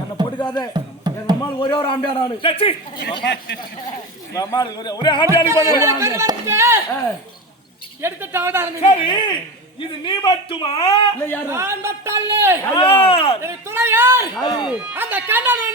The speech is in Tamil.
என்ன போட்டுக்காத என் அம்மா ஒரே ஒரு ஆம்பியா நானு ஒரே சரி இது நீ மட்டுமா இல்ல யாரு நான் மட்டும் இல்ல துணையார் அந்த கண்ணனை